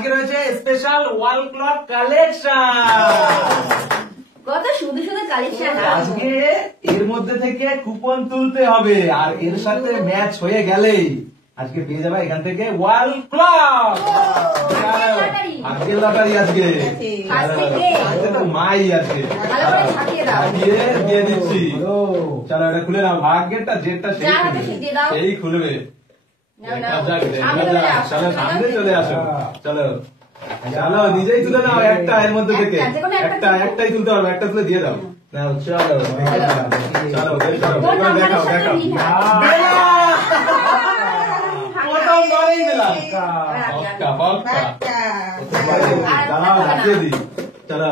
আজকে রয়েছে special wall clock collection. কত সুন্দর সুন্দর কালেকশন। আজকে এর মধ্যে থেকে কুপন তুলতে হবে, আর এর সাথে ম্যাচ হয়ে গেলেই আজকে পেয়ে যাবে এখান থেকে ওয়াল ক্লক। আজকে লটারি, আজকে তো মাই আজকে দিয়ে দিচ্ছি। চলো এটা খুলে নাও, ভাগ্যেরটা যেটা সেই খুলবে। চলো সামনে চলে আসো, চলো চলো নিজেই তুলে নাও একটা, এর মধ্যে থেকে একটাই তুলতে হবে, একটা তুলে দিয়ে দাও। চলো চলো দেখাও দাঁড়াও ঢাকিয়ে দিই। চলো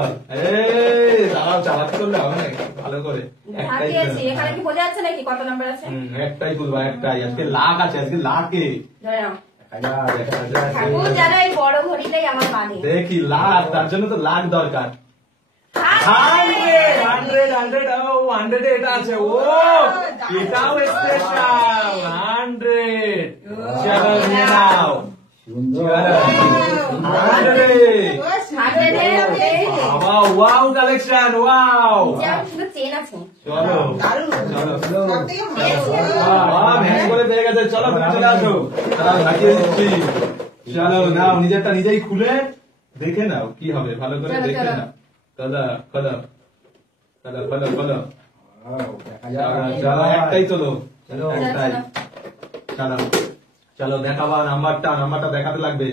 দাঁড়াও, চালাতে করলে হবে নাকি ভালো করে। একটাই তুলবা, একটাই। আজকে লাখ আছে, আজকে লাখে দেখি লাখ, তার জন্য তো লাখ দরকার। 100 এটা আছে। ও এটাও স্পেশাল 100। চলো নিয়ে নাও। Wow collection, wow. চলো চলো করে পেয়ে গেছে। চলো চলে আসো, ঢাকিয়ে দিচ্ছি। চলো নাও, নিজেরটা নিজেই খুলে দেখে নাও কি হবে, ভালো করে দেখে নাও। চলো চলো চলো চলো চলো চলো একটাই তোলো, একটাই। চলো চলো দেখাবা নাম্বারটা, নাম্বারটা দেখাতে লাগবে।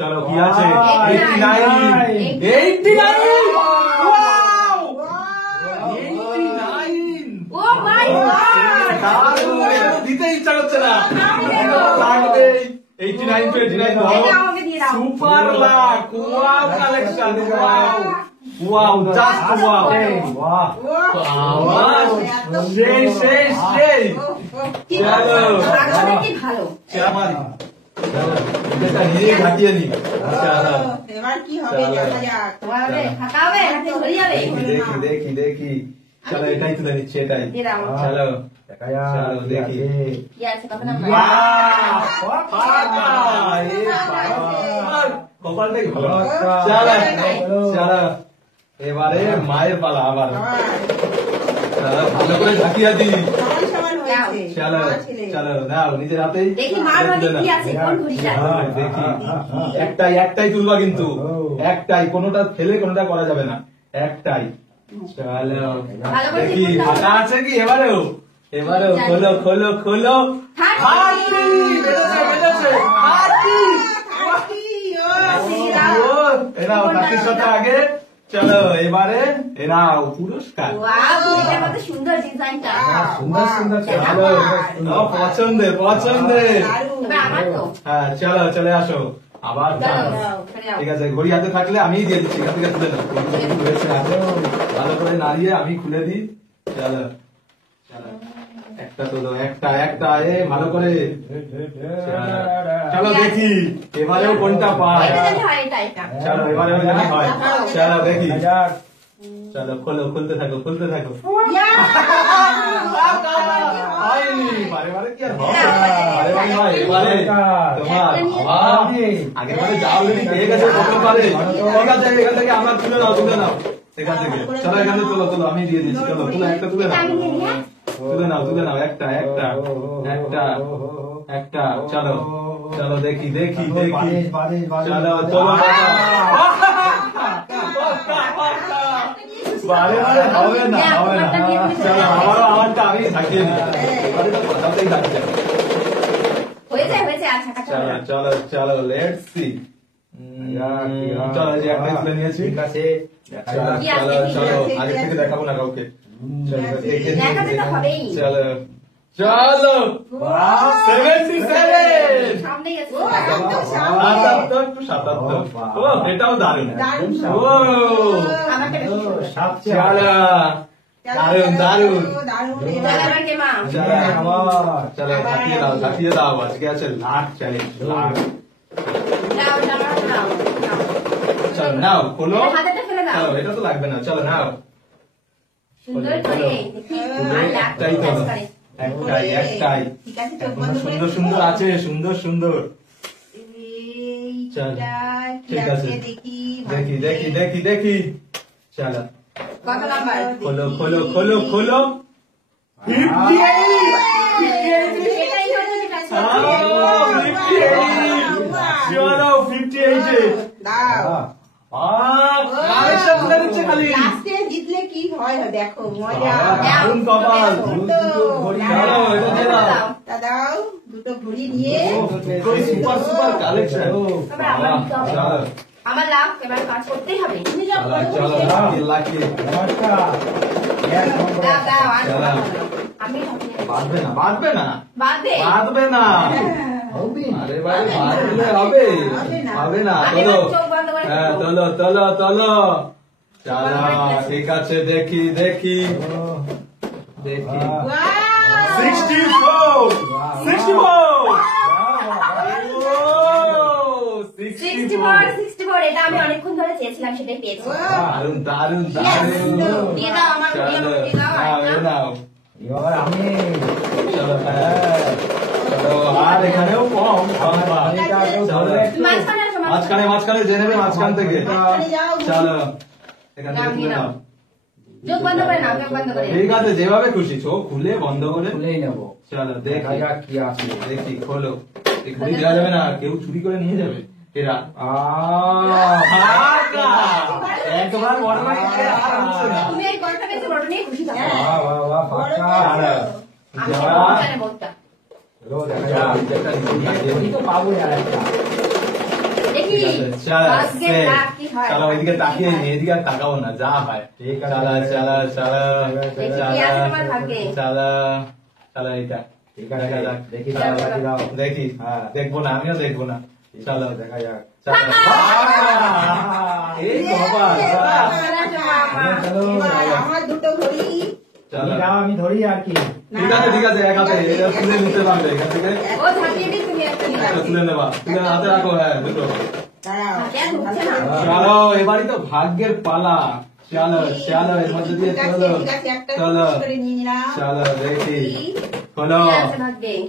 চলো কি আছে? 89 দিতে ইচ্ছা করছে না। 89 super lakh. Wow collection, wow wow, just wow. সেই সেই সেই। চলো ঢাকিয়ে নি। দেখি দেখি। চলো এটাই তুলে নিচ্ছি, এটাই। চলো চলো দেখি। কপালটাই ভালো। চলো চলো এবারে মায়ের পালা আবার। ভালো করে ঢাকিয়ে দিই। চলো চলো নাও, নিজের হাতেই দেখি। একটাই তুলবা কিন্তু, একটাই, কোনোটা ফেলে কোনোটা করা যাবে না, একটাই। চলো দেখি ফাঁকা আছে কি এবারেও। খোলো খোলো খোলো। এরাও তাকে সাথে আগে। চলো এবারে এরাও পুরস্কার। সুন্দর সুন্দর পছন্দের পছন্দের। হ্যাঁ চলো চলে আসো আবার। ঠিক আছে, ঘড়ি হাতে থাকলে আমি দিয়ে দিচ্ছি, এখান থেকে তুলে নাও। ভালো করে নাড়িয়ে আমি খুলে দিই। চলো চলো একটা তোলো, একটা একটা। ভালো করে। চলো দেখি এবারেও কোনটা পায়। চলো এবারেও যদি হয়। চলো দেখি। চলো খোলো, খুলতে থাকো খুলতে থাকো। বারে বারে কি আর হয়? এবারে তোমার আগের বারে যা অলরেডি পেয়ে গেছে কত পারে। ঠিক আছে, এখান থেকে আমরা তুলে নাও, তুলে নাও এখান থেকে। চলো এখান থেকে তোলো তোলো, আমি দিয়ে দিচ্ছি। চলো তুলে একটা তুলে নাও, তুলে নাও তুলে নাও। একটা একটা একটা একটা। চলো চলো দেখি দেখি দেখি। চলো চলো বারে বারে হবে না, হবে না। চলো আবারও আমারটা আমি ঢাকিয়ে দিই। চলো চলো চলো লেটস সি। চলো যে একটা তুলে নিয়েছি। চলো চলো আগে থেকে দেখাবো না কাউকে। চলো দেখে চলো চলো 77 77। এটাও দারুণ। দারুণ দারুণ। চলো ঢাকিয়ে দাও ঢাকিয়ে দাও। আজকে আছে লাখ চ্যালেঞ্জ, লাখ। চলো নাও খোলো। চলো এটা তো লাগবে না। চলো নাও। একটাই তো, একটাই একটাই। সুন্দর সুন্দর আছে, সুন্দর সুন্দর। চল কি ঠিক আছে দেখি দেখি চলো কত নাম্বার খোলো খোলো খোলো খোলো 58 চলো 58 দাও কালেকশন তুলে দিচ্ছে খালি লাস্টে জিতলে কি হয় দেখো মজা দারুণ কপাল চলো এটা দিয়ে দাও দাও দুটো ঘড়ি দিয়ে কোই সুপার সুপার কালেকশন চলো আমার লাভ এবার কাজ করতেই হবে তুমি যাও চলো লাকি নমস্কার দাও দাও আর চলো। আমি বাঁধবে না আরে ভাই বাঁধলে হবে না চলো চোখ বন্ধ করে হ্যাঁ চলো চলো চলো চলো ঠিক আছে দেখি 64 এটা আমি অনেকক্ষণ ধরে চেয়েছিলাম সেটাই পেয়েছি দারুন দারুন দিয়ে দাও আমার দিয়ে দাও এবার আমি চলো চলো আর এখানেও কম মাঝখানে জেনে নেবে মাঝখান থেকে চলো এখানে তুলে নাও চোখ বন্ধ করে নাও চোখ বন্ধ করে ঠিক আছে যেভাবে খুশি চোখ খুলে বন্ধ করে খুলেই নেবো চলো দেখি কি আছে দেখি খোলো এই ঘড়ি দেওয়া যাবে না কেউ চুরি করে নিয়ে যাবে এরা একবার বড় ভাই আর হচ্ছে না তুমি এই গল্পটা বেশি বড় নিয়ে খুশি থাকো আমি জানি বলতা পাবো আর একটা দেখি আজকে লাভ কি হয় চলো ওইদিকে তাকিয়ে এদিকে আর তাকাবো না যা হয় ঠিক আছে চলো চলো দেখি কি আছে তোমার ভাগ্যে চলো চলো এইটা ঠিক আছে দেখি দেখি দেখবো না আমিও দেখবো না চলো দেখা যাক এই বাবা আমার দুটো ঘড়ি চলো আমি ধরি আর কি ঠিক আছে এক হাতে এটা তুলে নিতে পারবে এখান থেকে ও ঝাঁপিয়ে দিই তুমি একটা নিয়ে এটা তুলে নেবা তুলে হাতে রাখো হ্যাঁ দুটো দাঁড়াও কেন হচ্ছে না চলো এবারই তো ভাগ্যের পালা চলো চলো এর মধ্যে দিয়ে চলো চলো চলো দেখি খোলো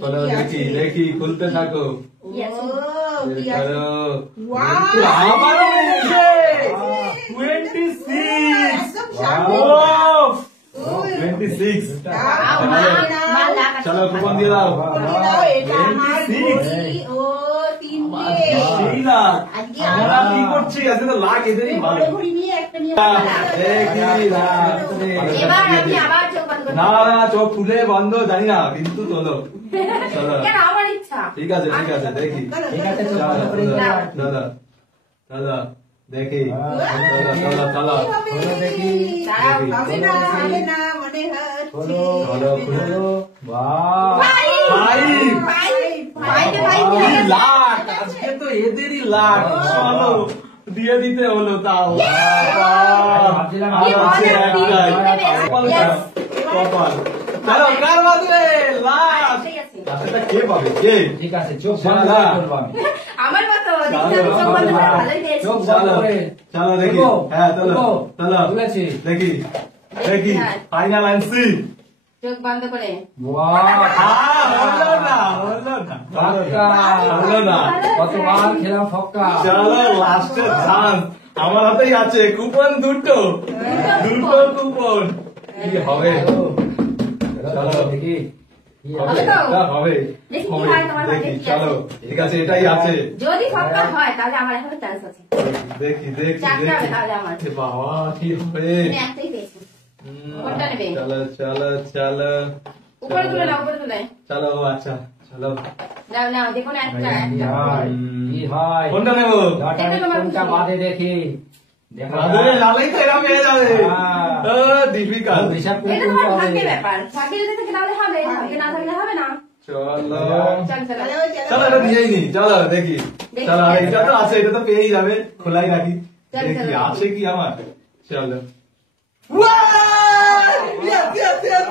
খোলো দেখি খুলতে থাকো চলো আবারও বেরিয়েছে 26 চলো কুপন দিয়ে দাও 26 লাখ আমরা কি করছি আজকে তো লাখ এদেরই ভালো এবার আমি আবার চোখ বন্ধ করব না না চোখ খুলে বন্ধ জানি না কিন্তু চলো চলো কেন আমার ইচ্ছা ঠিক আছে দেখি ঠিক আছে চল চলো ভালো করে দাও। চলো চলো দেখি চলো চলো দেখি দাঁড়াও দেখি। হবে না মনে হচ্ছে চলো খুলো বাহ ভাই ভাই ভাই ভাই দুই লাখ আজকে তো এদেরই লাখ চলো দিয়ে দিতে হলো তাও ভাবছিলাম আর আছে একটাই। কপাল চলো কার বাজবে লাখ লাখটা কে পাবে কে ঠিক আছে চোখ বন্ধ চলো। করে করবো আমি আমার মতো চোখ বন্ধ করে ভালোই পেয়েছি চোখ চলো বন্ধ করে চলো দেখি তুলবো? হ্যাঁ চলো তুলবো? চলো তুলেছি। দেখি দেখি ফাইনাল আনসি চোখ বন্ধ করে বাহ হলো না হলো না কতবার খেলাম ফক্কা চলো লাস্টের চান্স আমার হাতেই আছে কুপন দুটো কুপন কি হবে চলো দেখি কি হবে হবে তো? হবে দেখি কি হবে হয় তোমার দেখি ভাগ্যে কি চলো আছে। ঠিক আছে এটাই আছে যদি ফটকা হয় তাহলে আমার এখনো চান্স আছে দেখি দেখি চারটা হবে দেখি তাহলে আমার এ বাবা কি হবে আমি একটাই পেয়েছি কোনটা নেবে? চলো চলো চলো উপরে তুলে নাও উপরে তুলে চলো আচ্ছা চলো নাও নাও দেখো না একটা কি হয় কি হয় কোনটা নেবো লটারি কোনটা বাদে দেখি দেখা আদরে লালাই তো এরা পেয়ে যাবে হ্যাঁ। দীপিকা হিসাব করে এটা তুলতে তোমার হবে ভাগ্যের ব্যাপার ভাগ্যে যদি থাকে তাহলে হবে ভাগ্যে না থাকলে হবে না চলো চল চল চলো এটা নিয়েই নি চলো দেখি দেখি। চলো আর এটা তো আছে এটা তো পেয়েই যাবে খোলাই রাখি চল, দেখি চলো। আছে কি আমার চলো Yes, yes, yes,